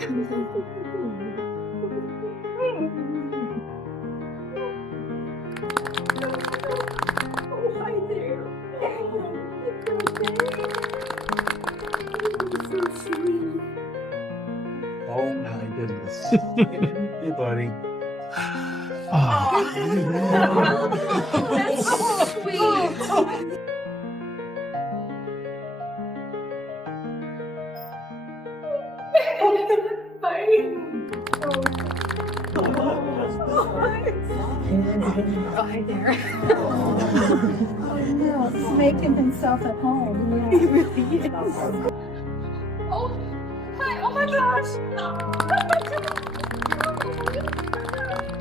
Oh, hi there. So sweet. Oh my goodness. Hey, buddy. That's so sweet. Hi there. No, he's making himself at home. He really is. Oh, hi. Oh my gosh.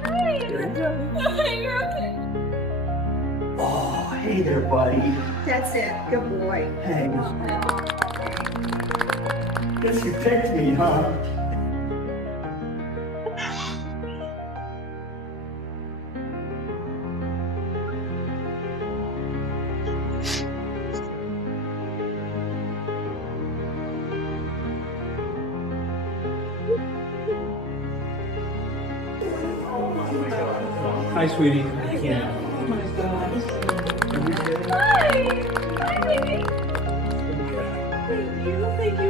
Hi. You're okay. Oh, hey there, buddy. That's it. Good boy. Hey. Guess you picked me, huh? Hi, sweetie. I can't. Hi. Hi, baby. Thank you. Thank you.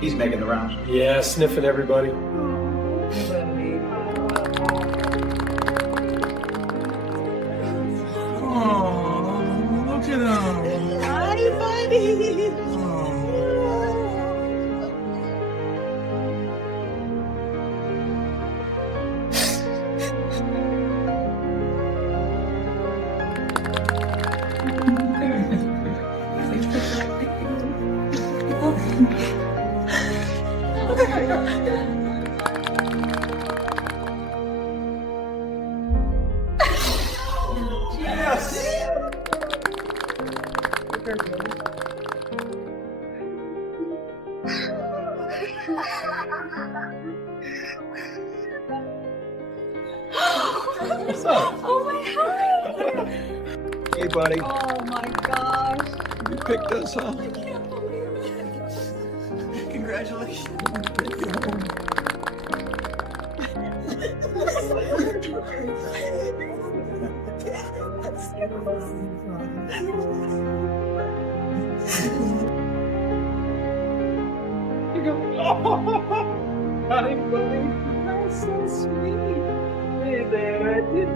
He's making the rounds. Yeah, sniffing everybody. Oh, look at him. Hi, buddy. Yes. What's up? Oh my God. Hey, buddy. Oh my gosh. You picked us, huh? I can't believe it. Congratulations. You go, oh, hi, buddy. That's so sweet. Hey there, I did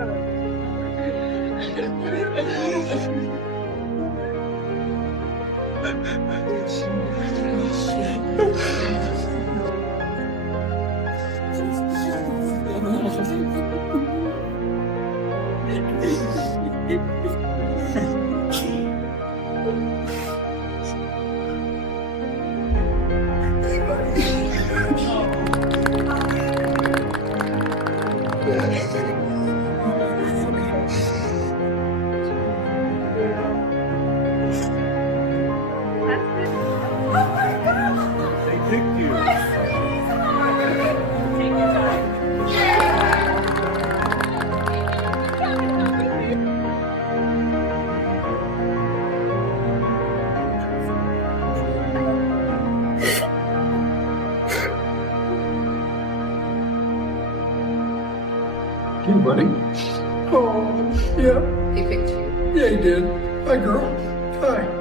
They picked you. Take your time. Hey, buddy. Oh, yeah. He picked you. Yeah, he did. Hi, girl. Hi.